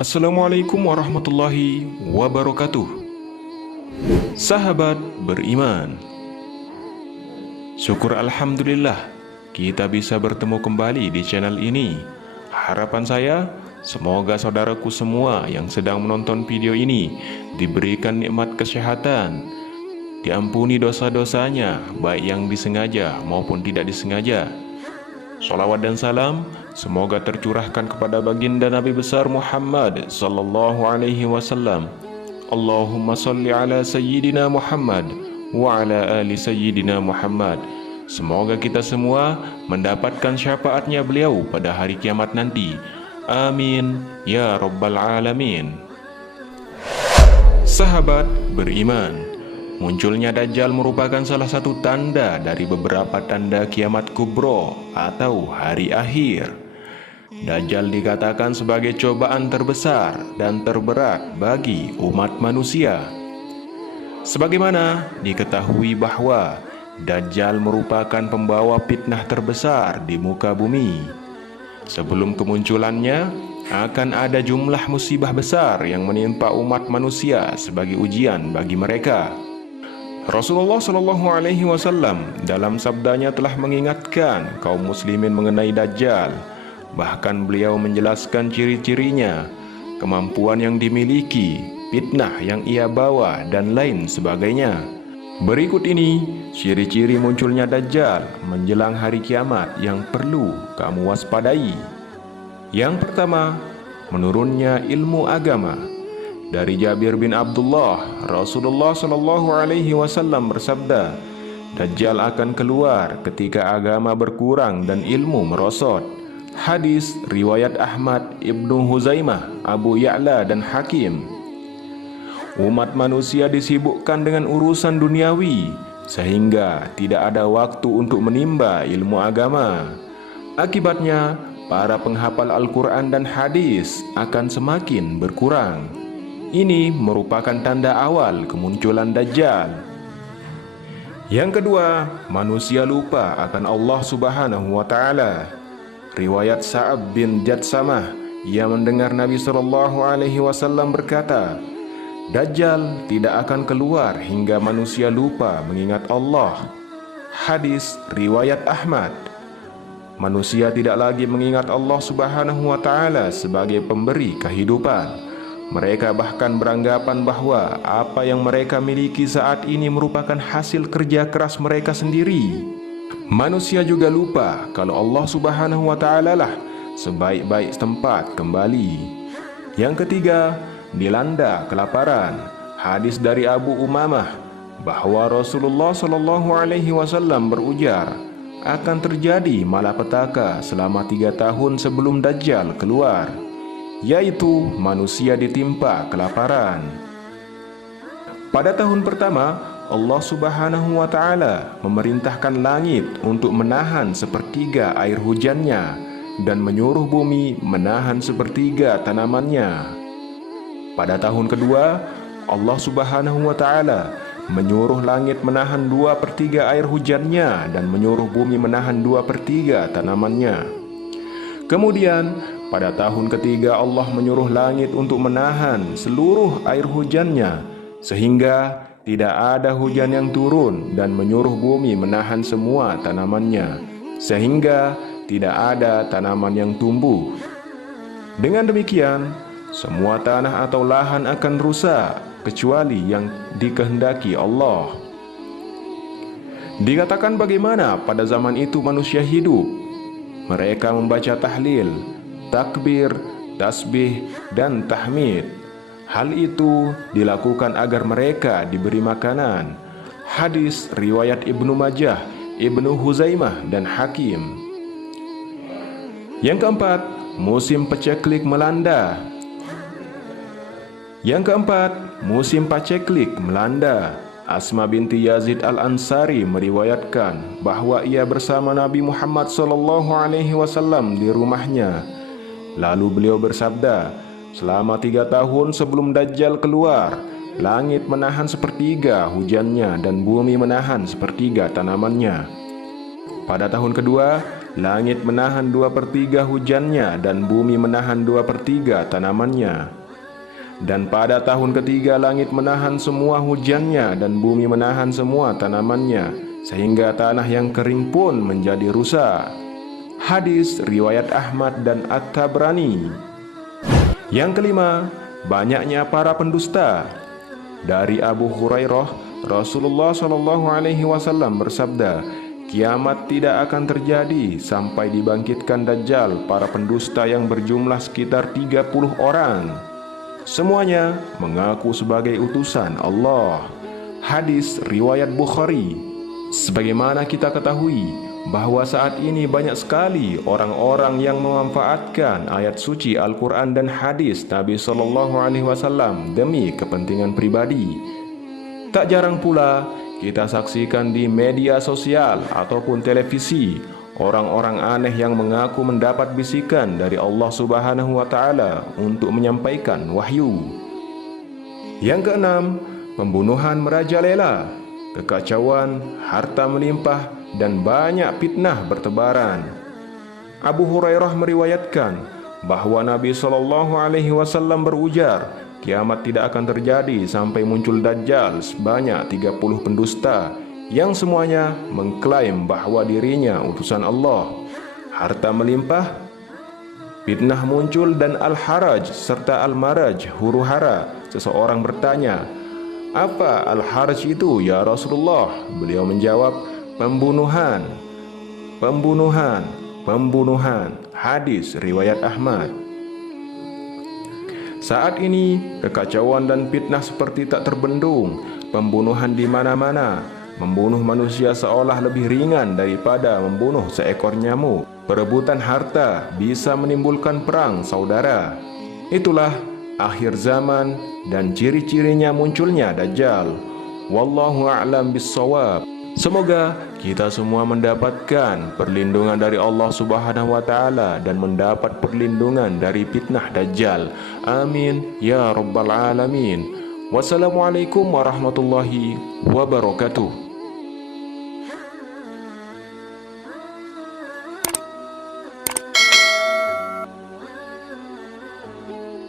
Assalamualaikum warahmatullahi wabarakatuh. Sahabat beriman, syukur alhamdulillah kita bisa bertemu kembali di channel ini. Harapan saya, semoga saudaraku semua yang sedang menonton video ini diberikan nikmat kesehatan, diampuni dosa-dosanya, baik yang disengaja maupun tidak disengaja. Salawat dan salam semoga tercurahkan kepada baginda Nabi besar Muhammad sallallahu alaihi wasallam. Allahumma salli ala sayyidina Muhammad wa ala ali sayyidina Muhammad. Semoga kita semua mendapatkan syafaatnya beliau pada hari kiamat nanti. Amin ya rabbal alamin. Sahabat beriman, munculnya Dajjal merupakan salah satu tanda dari beberapa tanda kiamat kubro atau hari akhir. Dajjal dikatakan sebagai cobaan terbesar dan terberat bagi umat manusia. Sebagaimana diketahui bahwa Dajjal merupakan pembawa fitnah terbesar di muka bumi. Sebelum kemunculannya, akan ada jumlah musibah besar yang menimpa umat manusia sebagai ujian bagi mereka. Rasulullah Shallallahu Alaihi Wasallam dalam sabdanya telah mengingatkan kaum muslimin mengenai Dajjal. Bahkan beliau menjelaskan ciri-cirinya, kemampuan yang dimiliki, fitnah yang ia bawa, dan lain sebagainya. Berikut ini ciri-ciri munculnya Dajjal menjelang hari kiamat yang perlu kamu waspadai. Yang pertama, menurunnya ilmu agama. Dari Jabir bin Abdullah, Rasulullah Shallallahu Alaihi Wasallam bersabda, Dajjal akan keluar ketika agama berkurang dan ilmu merosot. Hadis riwayat Ahmad, Ibnu Huzaimah, Abu Ya'la dan Hakim. Umat manusia disibukkan dengan urusan duniawi sehingga tidak ada waktu untuk menimba ilmu agama. Akibatnya, para penghafal Al-Quran dan hadis akan semakin berkurang. Ini merupakan tanda awal kemunculan Dajjal. Yang kedua, manusia lupa akan Allah Subhanahu wa Ta'ala. Riwayat Sa'ab bin Jadsamah, ia mendengar Nabi Shallallahu Alaihi Wasallam berkata, Dajjal tidak akan keluar hingga manusia lupa mengingat Allah. Hadis riwayat Ahmad. Manusia tidak lagi mengingat Allah Subhanahu wa Ta'ala sebagai pemberi kehidupan. Mereka bahkan beranggapan bahwa apa yang mereka miliki saat ini merupakan hasil kerja keras mereka sendiri. Manusia juga lupa kalau Allah Subhanahu wa Ta'ala lah sebaik-baik tempat kembali. Yang ketiga, dilanda kelaparan. Hadis dari Abu Umamah bahwa Rasulullah Shallallahu Alaihi Wasallam berujar, akan terjadi malapetaka selama 3 tahun sebelum Dajjal keluar, yaitu manusia ditimpa kelaparan. Pada tahun pertama, Allah Subhanahu wa Ta'ala memerintahkan langit untuk menahan sepertiga air hujannya dan menyuruh bumi menahan sepertiga tanamannya. Pada tahun kedua, Allah Subhanahu wa Ta'ala menyuruh langit menahan 2/3 air hujannya dan menyuruh bumi menahan 2/3 tanamannya. Kemudian pada tahun ketiga Allah menyuruh langit untuk menahan seluruh air hujannya sehingga tidak ada hujan yang turun, dan menyuruh bumi menahan semua tanamannya sehingga tidak ada tanaman yang tumbuh. Dengan demikian, semua tanah atau lahan akan rusak kecuali yang dikehendaki Allah. Dikatakan bagaimana pada zaman itu manusia hidup. Mereka membaca tahlil, takbir, tasbih, dan tahmid. Hal itu dilakukan agar mereka diberi makanan. Hadis riwayat Ibnu Majah, Ibnu Huzaimah, dan Hakim. Yang keempat, musim paceklik melanda. Asma binti Yazid Al-Ansari meriwayatkan bahwa ia bersama Nabi Muhammad SAW di rumahnya. Lalu beliau bersabda, selama 3 tahun sebelum Dajjal keluar, langit menahan sepertiga hujannya dan bumi menahan sepertiga tanamannya. Pada tahun kedua, Langit menahan 2/3 hujannya dan bumi menahan 2/3 tanamannya. Dan pada tahun ketiga langit menahan semua hujannya dan bumi menahan semua tanamannya, sehingga tanah yang kering pun menjadi rusak. Hadis riwayat Ahmad dan At-Tabrani. Yang kelima, banyaknya para pendusta. Dari Abu Hurairah, Rasulullah SAW bersabda, kiamat tidak akan terjadi sampai dibangkitkan Dajjal para pendusta yang berjumlah sekitar 30 orang. Semuanya mengaku sebagai utusan Allah. Hadis riwayat Bukhari. Sebagaimana kita ketahui bahwa saat ini banyak sekali orang-orang yang memanfaatkan ayat suci Al-Quran dan hadis Nabi SAW demi kepentingan pribadi. Tak jarang pula kita saksikan di media sosial ataupun televisi orang-orang aneh yang mengaku mendapat bisikan dari Allah Subhanahu wa Ta'ala untuk menyampaikan wahyu. Yang keenam, pembunuhan merajalela, kekacauan, harta melimpah, dan banyak fitnah bertebaran. Abu Hurairah meriwayatkan bahwa Nabi SAW berujar, kiamat tidak akan terjadi sampai muncul Dajjal sebanyak 30 pendusta yang semuanya mengklaim bahwa dirinya utusan Allah. Harta melimpah, fitnah muncul, dan al-haraj serta al-maraj, huru hara. Seseorang bertanya, apa al-haraj itu ya Rasulullah? Beliau menjawab, pembunuhan, pembunuhan, pembunuhan. Hadis riwayat Ahmad. Saat ini kekacauan dan fitnah seperti tak terbendung. Pembunuhan di mana-mana. Membunuh manusia seolah lebih ringan daripada membunuh seekor nyamuk. Perebutan harta bisa menimbulkan perang saudara. Itulah akhir zaman dan ciri-cirinya munculnya Dajjal. Wallahu a'lam bissawab. Semoga kita semua mendapatkan perlindungan dari Allah Subhanahu wa Ta'ala dan mendapat perlindungan dari fitnah Dajjal. Amin ya rabbal alamin. Wassalamualaikum warahmatullahi wabarakatuh.